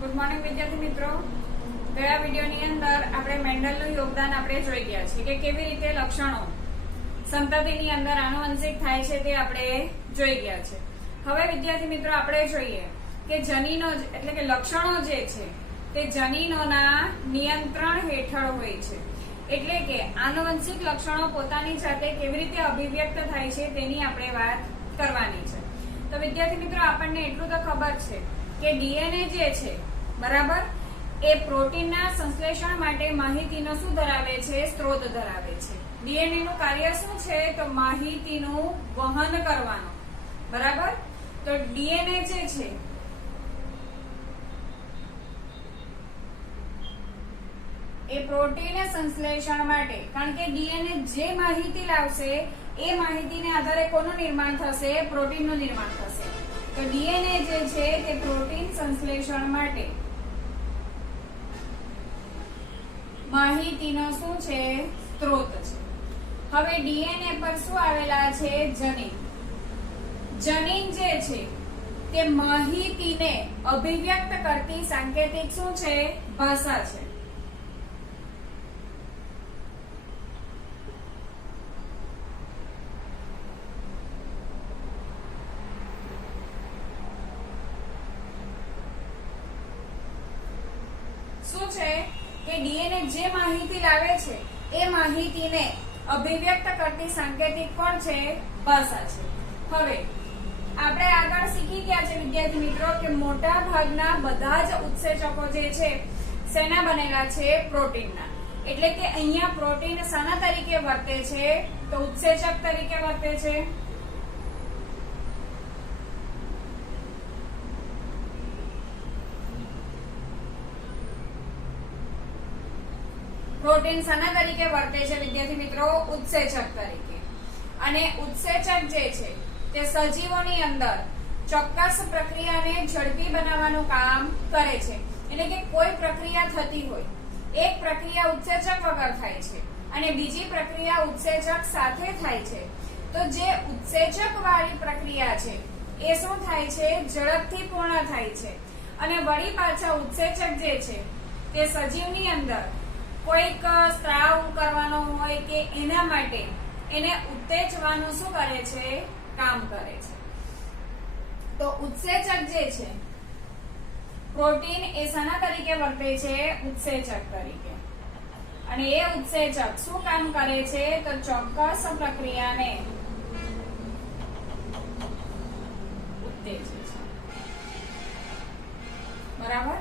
Good morning વિદ્યાર્થી મિત્રો। ગયા વિડીયોની અંદર આપણે મેન્ડલનું યોગદાન આપણે જોઈ ગયા છે કે કેવી રીતે લક્ષણો સંતતિની અંદર આનુવંશિક થાય છે તે આપણે જોઈ ગયા છે। હવે વિદ્યાર્થી મિત્રો આપણે જોઈએ કે જનીનો એટલે કે લક્ષણો જે છે તે જનીનોના નિયંત્રણ હેઠળ હોય છે, એટલે કે આનુવંશિક લક્ષણો પોતાની જાતે કેવી રીતે અભિવ્યક્ત થાય છે તેની આપણે વાત કરવાની છે। તો વિદ્યાર્થી મિત્રો આપણને એટલું તો ખબર છે કે ડીએનએ જે છે બરાબર એ પ્રોટીનના સંશ્લેષણ માટે માહિતીનો શું ધરાવે છે? સ્ત્રોત ધરાવે છે। ડીએનએ નું કાર્ય શું છે? તો માહિતીનું વહન કરવાનું, બરાબર। તો ડીએનએ જે છે એ પ્રોટીન સંશ્લેષણ માટે, કારણ કે ડીએનએ જે માહિતી લાવશે એ માહિતીને આધારે કોનું નિર્માણ થશે? પ્રોટીનનું નિર્માણ થશે। તો ડીએનએ જે છે તે પ્રોટીન સંશ્લેષણ માટે માહિતીનો શું છે? સ્ત્રોત છે। હવે ડીએનએ પર શું આવેલા છે? જનીન। જનીન જે છે તે માહિતીને અભિવ્યક્ત કરતી સાંકેતિક શું છે? ભાષા છે। શું છે કે ડીએનએ જે માહિતી લાવે છે એ માહિતીને અભિવ્યક્ત કરતી સાંકેતિક કોણ છે? ભાષા છે। હવે આપણે આગળ શીખી ગયા છે વિદ્યાર્થી મિત્રો કે મોટા ભાગના બધા જ ઉત્સેચકો જે છે શેના બનેલા છે? પ્રોટીનના। એટલે કે અહીંયા પ્રોટીન શાના તરીકે વર્તે છે? તો ઉત્સેચક તરીકે વર્તે છે। પ્રોટીન શાના તરીકે વર્તે છે વિદ્યાર્થી મિત્રો? ઉત્સેચક તરીકે। અને ઉત્સેચક જે છે તે સજીવોની અંદર ચોક્કસ પ્રક્રિયાને ઝડપી બનાવવાનું કામ કરે છે। એટલે કે કોઈ પ્રક્રિયા થતી હોય, એક પ્રક્રિયા ઉત્સેચક વગર થાય છે અને બીજી પ્રક્રિયા ઉત્સેચક સાથે થાય છે, તો જે ઉત્સેચક વાળી પ્રક્રિયા છે એ શું થાય છે? ઝડપથી પૂર્ણ થાય છે। અને વળી પાછા ઉત્સેચક જે છે તે સજીવની અંદર કોઈક સ્ત્રાવ કરવાનો હોય કે એના માટે એને ઉત્તેજવાનું શું કરે છે? કામ કરે છે। તો ઉત્સેચક જે છે પ્રોટીન એ શાના તરીકે વર્તે છે? ઉત્સેચક તરીકે। અને એ ઉત્સેચક શું કામ કરે છે? તો ચોક્કસ પ્રક્રિયાને ઉત્તેજે છે, બરાબર।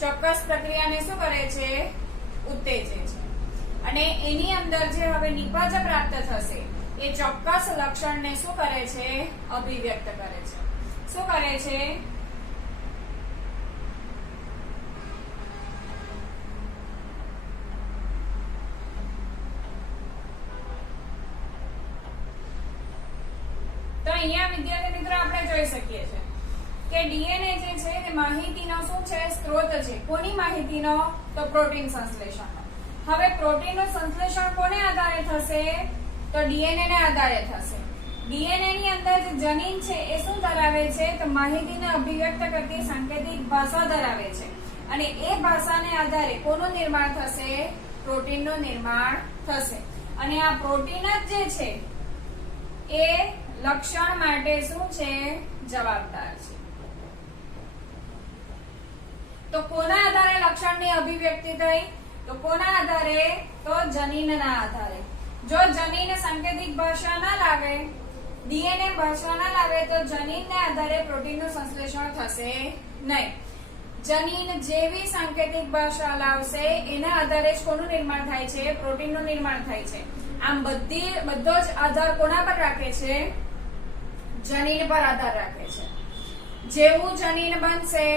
ચોક્કસ પ્રક્રિયાને શું કરે છે? ઉત્તેજે છે। અને એની અંદર જે હવે નિપજ પ્રાપ્ત થશે એ ચોક્કસ લક્ષણને શું કરે છે? અભિવ્યક્ત કરે છે। શું કરે છે? તો અહીંયા વિદ્યાર્થી મિત્રો આપણે જોઈ શકીએ છીએ કે ડીએનએ જે છે તે માહિતીનો શું છે? સ્ત્રોત છે। કોની માહિતીનો? તો પ્રોટીન સંશ્લેષણનો। હવે પ્રોટીનનું સંશ્લેષણ કોને આધારે થશે? તો ડીએનએ ને આધારે થશે। ડીએનએ ની અંદર જે જનીન છે એ શું ધરાવે છે? તો માહિતીને અભિવ્યક્ત કરતી સાંકેતિક ભાષા ધરાવે છે। અને એ ભાષાને આધારે કોનું નિર્માણ થશે? પ્રોટીનનું નિર્માણ થશે। અને આ પ્રોટીન જ જે છે એ લક્ષણ માટે શું છે? જવાબદાર છે। તો કોના આધારે લક્ષણની અભિવ્યક્તિ થઈ? તો કોના આધારે? તો જનીનના આધારે। જો જનીન સાંકેતિક ભાષા ના લાવે, ડીએનએ ભાષા ના લાવે, તો જનીનને આધારે પ્રોટીનનું સંશ્લેષણ થશે નહીં। જનીન જેવી સાંકેતિક ભાષા લાવશે એના આધારે જ કોનું નિર્માણ થાય છે? પ્રોટીનનું નિર્માણ થાય છે। આમ બધો જ આધાર કોના પર રાખે છે? જનીન પર આધાર રાખે છે। જેવું જનીન બનશે,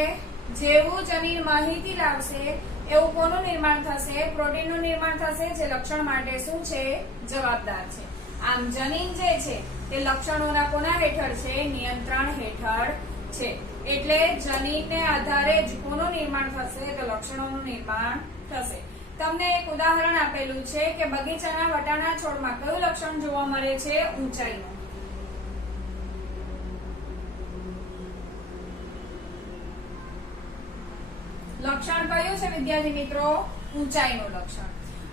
જેવું જનીન માહિતી લાવશે એવું કોનું નિર્માણ થશે? પ્રોટીનનું નિર્માણ થશે, જે લક્ષણ માટે શું છે? જવાબદાર છે। આમ જનીન જે છે તે લક્ષણોના કોના હેઠળ છે? નિયંત્રણ હેઠળ છે। એટલે જનીનને આધારે જ કોનું નિર્માણ થશે? તો લક્ષણોનું નિર્માણ થશે। તમને એક ઉદાહરણ આપેલું છે કે બગીચાના વટાણા છોડમાં કયું લક્ષણ જોવા મળે છે? ઊંચાઈનું। લક્ષણ કયું છે વિદ્યાર્થી મિત્રો? ઊંચાઈનું લક્ષણ.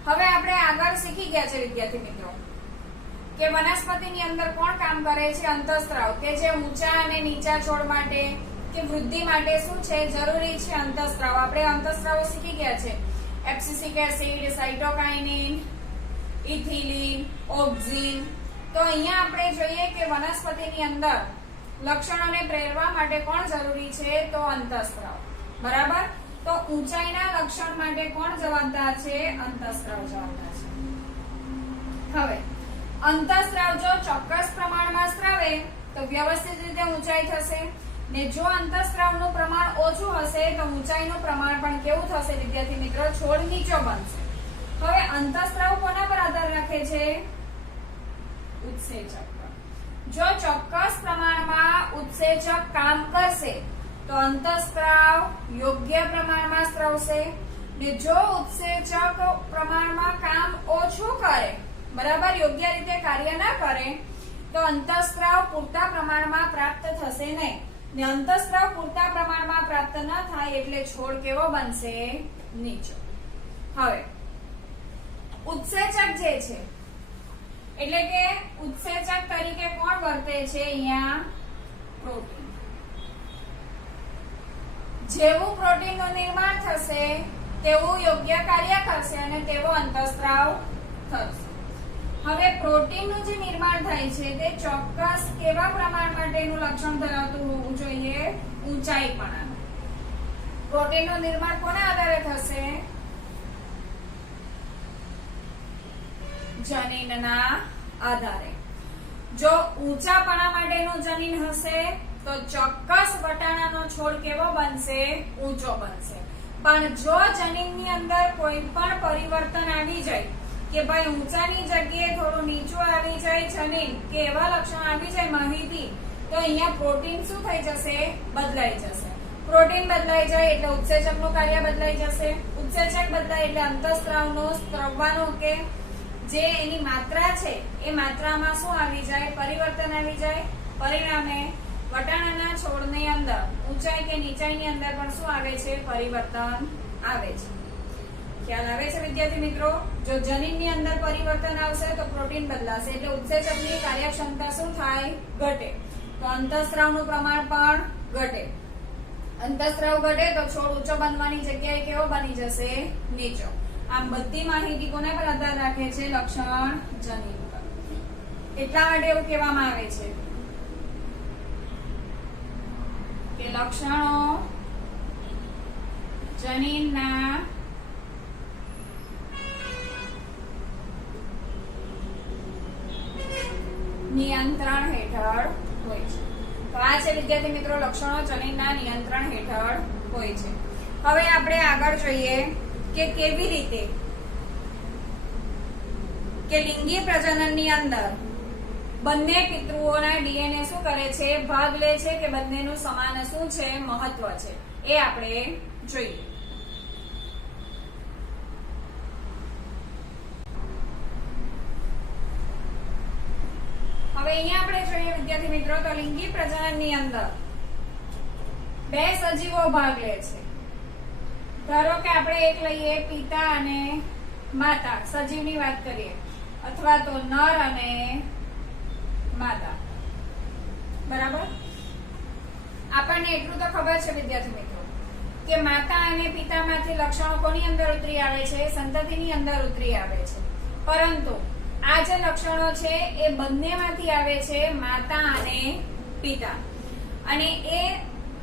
હવે આપણે આગળ શીખી ગયા છે વિદ્યાર્થી મિત્રો કે વનસ્પતિની અંદર કોણ કામ કરે છે? અંતઃસ્ત્રાવ, કે જે ઊંચા અને નીચા છોડ માટે કે વૃદ્ધિ માટે શું છે? જરૂરી છે અંતઃસ્ત્રાવ. આપણે અંતઃસ્ત્રાવો શીખી ગયા છે. એબ્સિસિક એસિડ, સાઇટોકાઇનિન, ઇથિલિન, ઓક્સિન. તો અહીંયા આપણે જોઈએ કે વનસ્પતિની અંદર લક્ષણોને પ્રેરવા માટે કોણ જરૂરી છે? તો અંતઃસ્ત્રાવ. બરાબર. તો ઊંચાઈના લક્ષણ માટે કોણ જવાબદાર છે? અંતઃસ્ત્રાવ જવાબદાર છે. હવે અંતઃસ્ત્રાવ જો ચોક્કસ પ્રમાણમાં સ્ત્રાવે તો વ્યવસ્થિત રીતે ઊંચાઈ થશે, ને જો અંતઃસ્ત્રાવનું પ્રમાણ ઓછું હશે તો ઊંચાઈનું પ્રમાણ પણ કેવું થશે વિદ્યાર્થી મિત્રો? છોડ નીચો બનશે. હવે અંતઃસ્ત્રાવ કોના પર આધાર રાખે છે? ઉત્સેચક પર. જો ચોક્કસ પ્રમાણમાં ઉત્સેચક કામ કરશે તો અંતઃસ્ત્રાવ યોગ્ય પ્રમાણમાં સ્ત્રવશે, ને જો ઉત્સેચક પ્રમાણમાં કામ ઓછું કરે, બરાબર, યોગ્ય રીતે કાર્ય ના કરે તો અંતઃસ્ત્રાવ પૂરતા પ્રમાણમાં પ્રાપ્ત થશે નહીં, ને અંતઃસ્ત્રાવ પૂરતા પ્રમાણમાં પ્રાપ્ત ન થાય એટલે છોડ કેવો બનશે? નીચો. હવે ઉત્સેચક જે છે એટલે કે ઉત્સેચક તરીકે કોણ વર્તે છે? અહીંયા પ્રોટીન. જેવું પ્રોટીનનું નિર્માણ થશે તેવું યોગ્ય કાર્ય કરશે અને તેવો અંતઃસ્ત્રાવ થશે. હવે પ્રોટીનનું જે નિર્માણ થાય છે તે ચોક્કસ કેવા પ્રમાણ માટેનું લક્ષણ ધરાવતું હોવું જોઈએ? ઊંચાઈપણાનું. પ્રોટીનનું નિર્માણ કોના આધારે થશે? જનીનના આધારે. જો ઊંચાપણા માટેનું જનીન હશે તો ચોક્કસ વટાણાનો છોડ કેવો બનશે? ઊંચો બનશે. પણ જો જનીનની અંદર કોઈ પણ પરિવર્તન આવી જાય કે ભાઈ ઊંચાની જગ્યાએ થોડું નીચું આવી જાય જનીન કે એવા લક્ષણ આવી જાય માહિતી, તો અહીંયા પ્રોટીન શું થઈ જશે? બદલાઈ જશે. પ્રોટીન બદલાઈ જાય એટલે ઉત્સેચકનું કાર્ય બદલાઈ જશે. ઉત્સેચક બદલાય એટલે અંતઃસ્ત્રાવનો સ્ત્રવવાનો કે જે એની માત્રા છે એ માત્રામાં શું આવી જાય? પરિવર્તન આવી જાય. પરિણામે વટાણાના છોડની અંદર ઊંચાઈ કે નીચાઈની અંદર પણ શું આવે છે? પરિવર્તન આવે છે. ખ્યાલ આવે છે વિદ્યાર્થી મિત્રો? જો જનીનની અંદર પરિવર્તન આવશે તો પ્રોટીન બદલાશે એટલે ઉત્સેચકની કાર્યક્ષમતા શું થાય? ઘટે. તો અંતઃસ્ત્રાવનું પ્રમાણ પણ ઘટે. અંતઃસ્ત્રાવ ઘટે તો છોડ ઊંચો બનવાની જગ્યાએ કેવો બની જશે? નીચો. આમ બધી માહિતી કોના પર આધાર રાખે છે? લક્ષણ જનીન પર. એટલા માટે એવું કહેવામાં આવે છે કે લક્ષણો જનીનના નિયંત્રણ હેઠળ હોય છે. તો આ છે વિદ્યાર્થી મિત્રો લક્ષણો જનીનના નિયંત્રણ હેઠળ હોય છે. હવે આપણે આગળ જોઈએ કે કેવી રીતે કે લિંગી પ્રજનનની અંદર બંને પિતૃઓના ડીએનએ શું કરે છે? ભાગ લે છે કે બંનેનું સમાન શું છે? મહત્વ છે. એ આપણે જોઈએ. હવે અહીંયા આપણે જોઈએ વિદ્યાર્થી મિત્રો તો લિંગી પ્રજનનની અંદર બે સજીવો ભાગ લે છે. ધારો કે આપણે એક લઈએ પિતા અને માતા, સજીવની વાત કરીએ, અથવા તો નર અને માદા. બરાબર. આપણને એટલું તો ખબર છે વિદ્યાર્થી મિત્રો કે માતા અને પિતામાંથી લક્ષણો કોની અંદર ઉતરી આવે છે? સંતતિની અંદર ઉતરી આવે છે. પરંતુ આ જે લક્ષણો છે એ બંનેમાંથી આવે છે, માતા અને પિતા. અને એ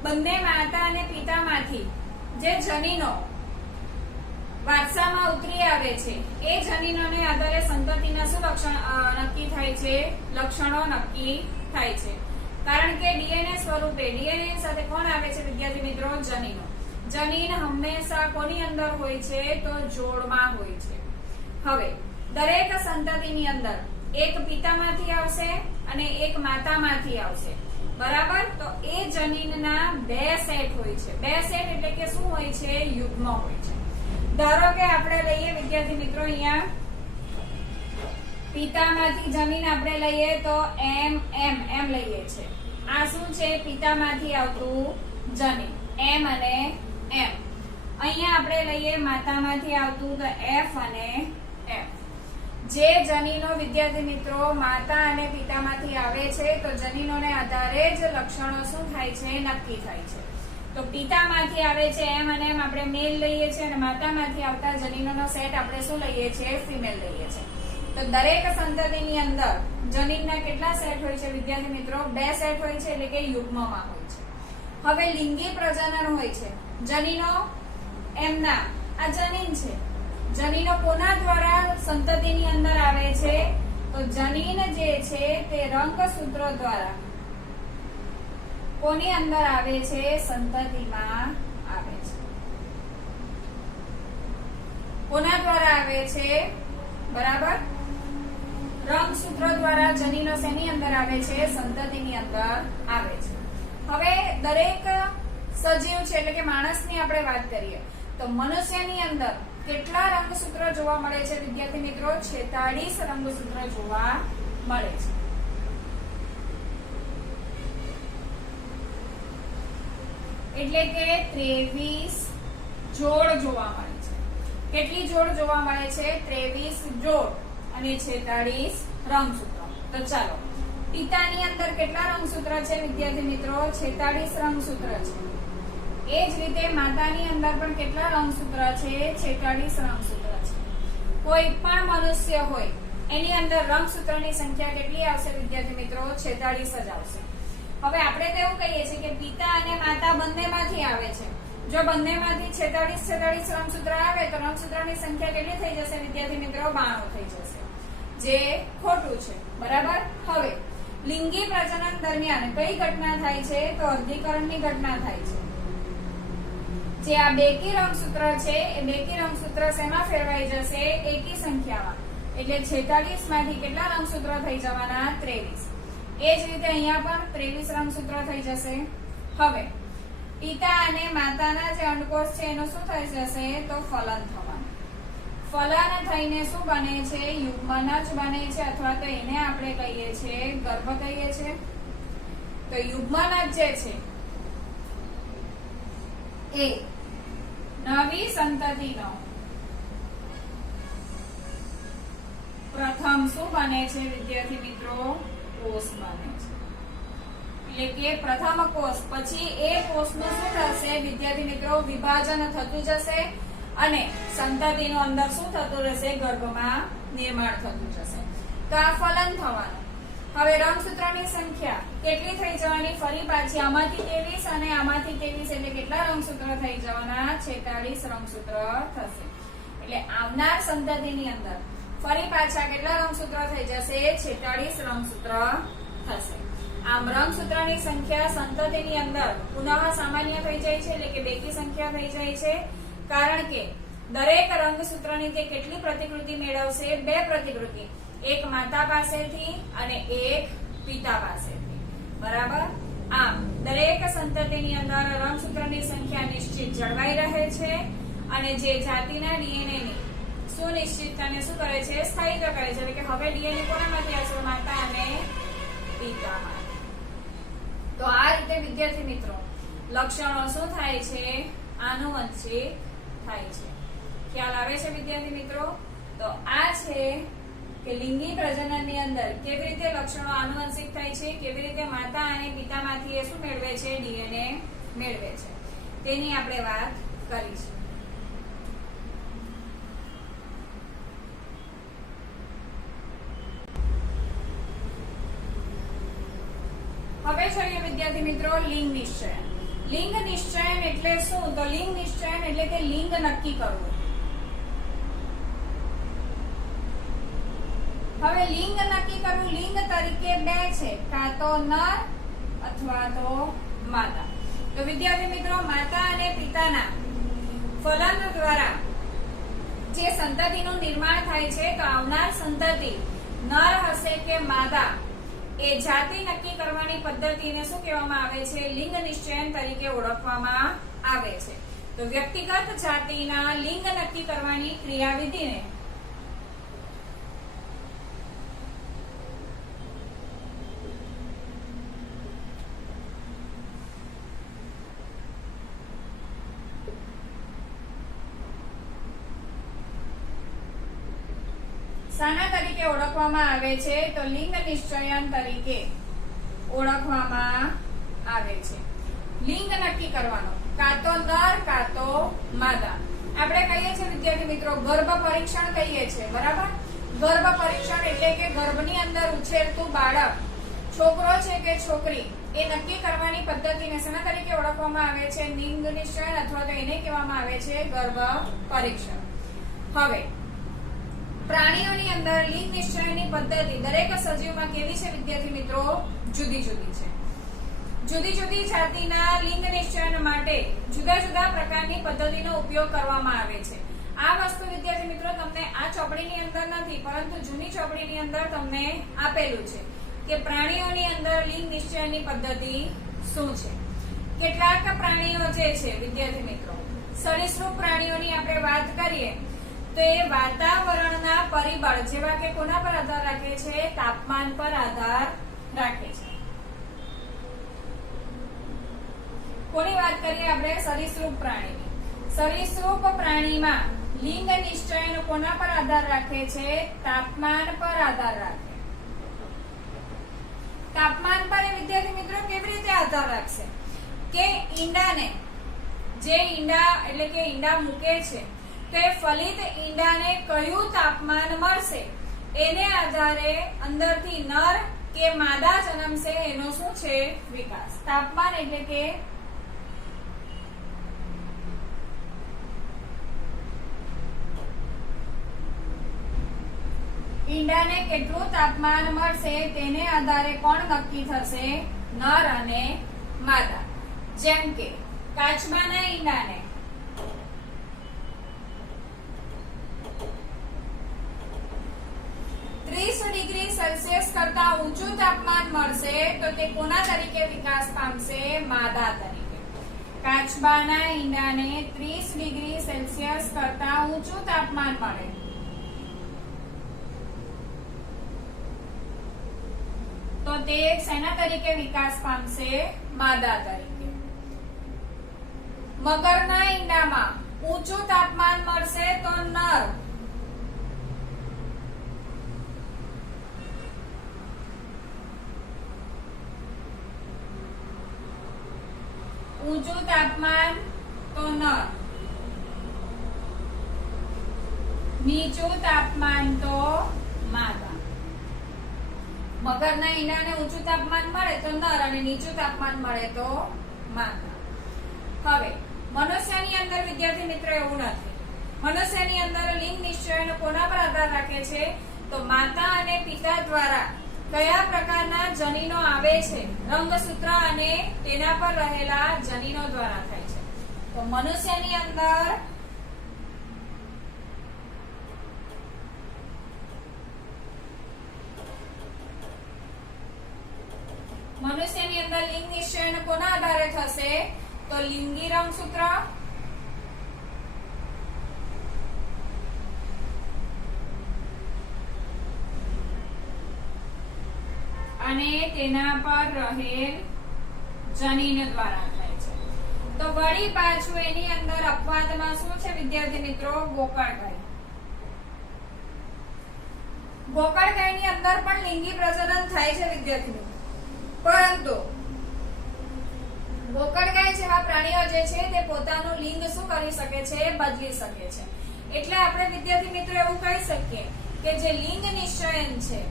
બંને માતા અને પિતામાંથી જે જનીનો વારસામાં ઉતરી આવે છે એ જનીનોને આધારે સંતતિના શું લક્ષણ નક્કી થાય છે? લક્ષણો નક્કી થાય છે. કારણ કે ડીએનએ સ્વરૂપે ડીએનએ સાથે કોણ આવે છે વિદ્યાર્થી મિત્રો? જનીનો. જનીન હંમેશા કોની અંદર હોય છે? તો જોડમાં હોય છે. હવે દરેક સંતતિની અંદર એક પિતામાંથી આવશે અને એક માતામાંથી આવશે. બરાબર. તો એ જનીનના બે સેટ હોય છે. બે સેટ એટલે કે શું હોય છે? યુગ્મ હોય છે. ધારો કે આપણે લઈએ વિદ્યાર્થી મિત્રો અહીંયા પિતામાંથી જમીન આપણે લઈએ તો એમ લઈએ છે. આ શું છે? પિતામાંથી આવતું જમીન એમ અને એમ. અહીંયા આપણે લઈએ માતામાંથી આવતું તો એફ અને એફ. જે જનીનો વિદ્યાર્થી મિત્રો માતા અને પિતામાંથી આવે છે તો જનીનોને આધારે જ લક્ષણો શું થાય છે નક્કી થાય છે. તો પિતામાંથી આવે છે એમ અને એમ આપણે મેલ લઈએ છીએ અને માતામાંથી આવતા જનીનોનો સેટ આપણે શું લઈએ છીએ ફિમેલ લઈએ છીએ. તો દરેક સંતતિની અંદર જનીનના કેટલા સેટ હોય છે વિદ્યાર્થી મિત્રો? 2 સેટ હોય છે, એટલે કે યુગ્મમાં હોય છે. હવે લિંગી પ્રજનન હોય છે. જનીનો એમના આ જનીન છે. જનીનો કોના દ્વારા સંતતિની અંદર આવે છે? તો જનીન જે છે તે રંગસૂત્રો દ્વારા કોની અંદર આવે છે? સંતતિમાં આવે છે. કોના દ્વારા આવે છે? બરાબર, રંગસૂત્રો દ્વારા જનીનો શેની અંદર આવે છે? સંતતિની અંદર આવે છે. હવે દરેક સજીવ છે એટલે કે માણસની આપણે વાત કરીએ તો મનુષ્યની અંદર કેટલા રંગસૂત્ર જોવા મળે છે વિદ્યાર્થી મિત્રો? 46 રંગસૂત્ર જોવા મળે છે. એટલે કે 23 જોડ જોવા મળે છે. કેટલી જોડ જોવા મળે છે? 23 જોડ અને 46 રંગસૂત્રો. તો ચાલો, પિતાની અંદર કેટલા રંગસૂત્ર છે વિદ્યાર્થી મિત્રો? 46 રંગસૂત્ર છે. એ જ રીતે માતાની અંદર પણ કેટલા રંગસૂત્ર છે? 46 રંગસૂત્ર છે. કોઈ પણ મનુષ્ય હોય એની અંદર રંગસૂત્રની સંખ્યા કેટલી આવશે વિદ્યાર્થી મિત્રો? 46 જ આવશે. હવે આપણે તો એવું કહીએ છીએ કે પિતા અને માતા બંનેમાંથી આવે છે. જો બંનેમાંથી 46 રંગસૂત્ર આવે તો રંગસૂત્રની સંખ્યા કેટલી થઈ જશે વિદ્યાર્થી મિત્રો? 92 થઈ જશે, જે ખોટું છે. બરાબર. હવે લિંગી પ્રજનન દરમિયાન કઈ ઘટના થાય છે? તો અર્ધીકરણની ઘટના થાય છે. જે આ બેકી રંગસૂત્ર છે એ બેકી રંગસૂત્ર શેમાં ફેરવાઈ જશે? એકી સંખ્યામાં. એટલે 46 માંથી કેટલા રંગસૂત્ર થઈ જવાના? 23. એ જ રીતે અહીંયા પણ 23 રંગસૂત્ર થઈ જશે. હવે પિતા અને માતાના જે અંડકોષ છે એનું શું થઈ જશે? તો ફલન થવાનું. ફલન થઈને શું બને છે? યુગ્મન જ બને છે, અથવા તો એને આપણે કહીએ છીએ ગર્ભ કહીએ છીએ. તો યુગ્મન જે છે એ નવી સંતતિનો પ્રથમ શું બને છે વિદ્યાર્થી મિત્રો? કોષ બને છે. એટલે કે પ્રથમ કોષ પછી એ કોષનું શું થશે વિદ્યાર્થી મિત્રો? વિભાજન થતું જશે અને સંતતિનું અંદર શું થતું રહેશે? ગર્ભમાં નિર્માણ થતું જશે. તો આ ફલન થવાનું. હવે રંગસૂત્રની સંખ્યા કેટલી થઈ જવાની? ફરી પાછી આમાંથી 23 અને આમાંથી 23 એટલે કેટલા રંગસૂત્ર થઈ જવાના? 46 રંગસૂત્ર થશે. એટલે આવનાર સંતતિની અંદર ફરી પાછા કેટલા રંગસૂત્ર થઈ જશે? 46 રંગસૂત્ર થશે. આમ રંગસૂત્રની સંખ્યા સંતતિની અંદર પુનઃ સામાન્ય થઈ જાય છે, એટલે કે બેકી સંખ્યા થઈ જાય છે. કારણ કે દરેક રંગસૂત્રની તે કેટલી પ્રતિકૃતિ મેળવશે? 2 પ્રતિકૃતિ. એક માતા પાસેથી અને એક પિતા પાસેથી. બરાબર. આમ દરેક સંતતિની અંદર રંગસૂત્રની સંખ્યા નિશ્ચિત જળવાઈ રહે છે અને જે જાતિના ડીએનએ ની સુનિશ્ચિતતાને શું કરે છે? સ્થાયિત્વ કરે છે. એટલે કે હવે ડીએનએ કોનામાંથી આવશે? માતા અને પિતામાંથી. તો આ રીતે વિદ્યાર્થી મિત્રો લક્ષણો શું થાય છે? આનુવંશિક થાય છે. ખ્યાલ આવે છે વિદ્યાર્થી મિત્રો? તો આ છે કે લિંગી પ્રજનનની અંદર કેવી રીતે લક્ષણો આનુવંશિક થાય છે, કેવી રીતે માતા અને પિતામાંથી એ શું મેળવે છે? ડીએનએ મેળવે છે, તેની આપણે વાત કરી છે. હવે જોઈએ વિદ્યાર્થી મિત્રો લિંગ નિશ્ચયન. લિંગ નિશ્ચયન એટલે શું? તો લિંગ નિશ્ચયન એટલે કે લિંગ નક્કી કરવું. હવે લિંગ નક્કી કરવું, લિંગ તરીકે 2 છે, કાં તો નર અથવા તો માતા. તો વિદ્યાર્થી મિત્રો માતા અને પિતાના ફલન દ્વારા જે સંતતિનું નિર્માણ થાય છે તો આવનાર સંતતિ નર હશે કે માદા એ જાતિ નક્કી કરવાની પદ્ધતિને શું કહેવામાં આવે છે? લિંગ નિશ્ચયન તરીકે ઓળખવામાં આવે છે. તો વ્યક્તિગત જાતિના લિંગ નક્કી કરવાની ક્રિયાવિધિને શાના તરીકે ઓળખવામાં આવે છે? તો લિંગ નિશ્ચયન તરીકે ઓળખવામાં આવે છે. લિંગ નક્કી કરવાનો, કાં તો નર કાં તો માદા. આપણે કહીએ છીએ વિદ્યાર્થી મિત્રો ગર્ભ પરીક્ષણ કહીએ છીએ, બરાબર? ગર્ભ પરીક્ષણ એટલે કે ગર્ભની અંદર ઉછેરતું બાળક છોકરો છે કે છોકરી એ નક્કી કરવાની પદ્ધતિને શેના તરીકે ઓળખવામાં આવે છે? લિંગ નિશ્ચયન અથવા તો એને કહેવામાં આવે છે ગર્ભ પરીક્ષણ. હવે પ્રાણીઓની અંદર લિંગ નિશ્ચયની પદ્ધતિ દરેક સજીવમાં કેવી છે વિદ્યાર્થી મિત્રો? જુદી જુદી છે. જુદી જુદી જાતિના લિંગ નિશ્ચયન માટે જુદા જુદા પ્રકારની પદ્ધતિનો ઉપયોગ કરવામાં આવે છે. આ વસ્તુ વિદ્યાર્થી મિત્રો તમને આ ચોપડીની અંદર નથી, પરંતુ જૂની ચોપડીની અંદર તમને આપેલું છે કે પ્રાણીઓની અંદર લિંગ નિશ્ચયની પદ્ધતિ શું છે. કેટલાક પ્રાણીઓ જે છે વિદ્યાર્થી મિત્રો, સરીસૃપ પ્રાણીઓની આપણે વાત કરીએ તો એ વાતાવરણના પરિબળ જેવા કે કોના પર આધાર રાખે છે? તાપમાન પર આધાર રાખે છે. કોની વાત કરીએ આપણે? સરીસૃપ પ્રાણીની. સરીસૃપ પ્રાણીમાં લિંગ નિશ્ચયન કોના પર આધાર રાખે છે? તાપમાન પર આધાર રાખે. તાપમાન પર વિદ્યાર્થી મિત્રો કેવી રીતે આધાર રાખશે? કે ઈંડાને, જે ઈંડા એટલે કે ઈંડા મૂકે છે તો એ ફલિત ઈંડાને કયું તાપમાન મળશે એને આધારે અંદરથી નર કે માદા જન્મશે એનો શું છે? વિકાસ. તાપમાન એટલે કે ઈંડાને કેટલું તાપમાન મળશે તેને આધારે કોણ નક્કી થશે? નર અને માદા. જેમ કે કાચબાના ઈંડાને 30 ડિગ્રી સેલ્સિયસ કરતા ઊંચું તાપમાન મળશે તો તે કોના તરીકે વિકાસ પામશે? માદા તરીકે. કાચબાના ઈંડાને 30 ડિગ્રી સેલ્સિયસ કરતા ઊંચું તાપમાન મળે તો તે શેના તરીકે વિકાસ પામશે? માદા તરીકે. મગરના ઈંડામાં ઊંચું તાપમાન મળશે તો નર. ઊંચું તાપમાન તો નર, નીચું તાપમાન તો માદા. મગરના ઈંડાને ઊંચું તાપમાન મળે તો નર અને નીચું તાપમાન મળે તો માદા. હવે મનુષ્યની અંદર વિદ્યાર્થી મિત્રો એવું નથી. મનુષ્યની અંદર લિંગ નિશ્ચયન કોના પર આધાર રાખે છે? તો માતા અને પિતા દ્વારા કયા પ્રકારના જનીનો આવે છે? રંગસૂત્ર અને તેના પર રહેલા જનીનો દ્વારા થાય છે. તો મનુષ્યની અંદર લિંગ નિશ્ચયન કોના આધારે થશે? તો લિંગી રંગસૂત્ર અને તેના પર રહેલ જનીન દ્વારા થાય છે. તો વળી પાછું એની અંદર અપવાદમાં શું છે વિદ્યાર્થી મિત્રો? ગોકળગાય. ગોકળગાયની અંદર પણ લિંગી પ્રજનન થાય છે વિદ્યાર્થી મિત્રો, પરંતુ ગોકળગાય જેવા પ્રાણીઓ જે છે તે પોતાનું લિંગ શું કરી શકે છે? બદલી શકે છે. એટલે આપણે વિદ્યાર્થી મિત્રો એવું કહી શકીએ કે જે લિંગ નિશ્ચયન છે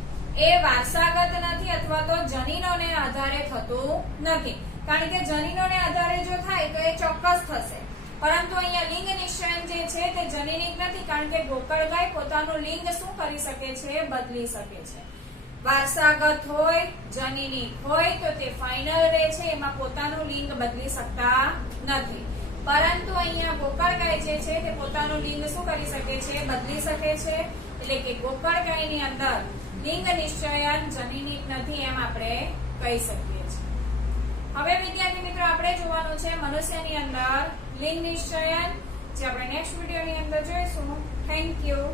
એ વારસાગત નથી અથવા તો જનીનોને આધારે થતું નથી. કારણ કે જનીનોને આધારે જો થાય તો એ ચોક્કસ થશે, પરંતુ અહીંયા લિંગ નિશ્ચયન જે છે તે જનીનિક નથી. કારણ કે ગોકળગાય પોતાનું લિંગ શું કરી શકે છે? બદલી શકે છે. વારસાગત હોય, જનીનિક હોય તો તે ફાઇનલ રહે છે, એમાં પોતાનું લિંગ બદલી શકતા નથી. પરંતુ અહીંયા ગોકળગાય જે છે તે પોતાનું લિંગ શું કરી શકે છે? બદલી શકે છે. એટલે કે ગોકળગાયની અંદર લિંગ નિશ્ચયન જનીનિક નથી એમ આપણે કહી શકીએ છીએ. હવે વિદ્યાર્થી મિત્રો આપણે જોવાનું છે મનુષ્યની અંદર લિંગ નિશ્ચયન, જે આપણે નેક્સ્ટ વિડીયોની અંદર જોઈશું. Thank you.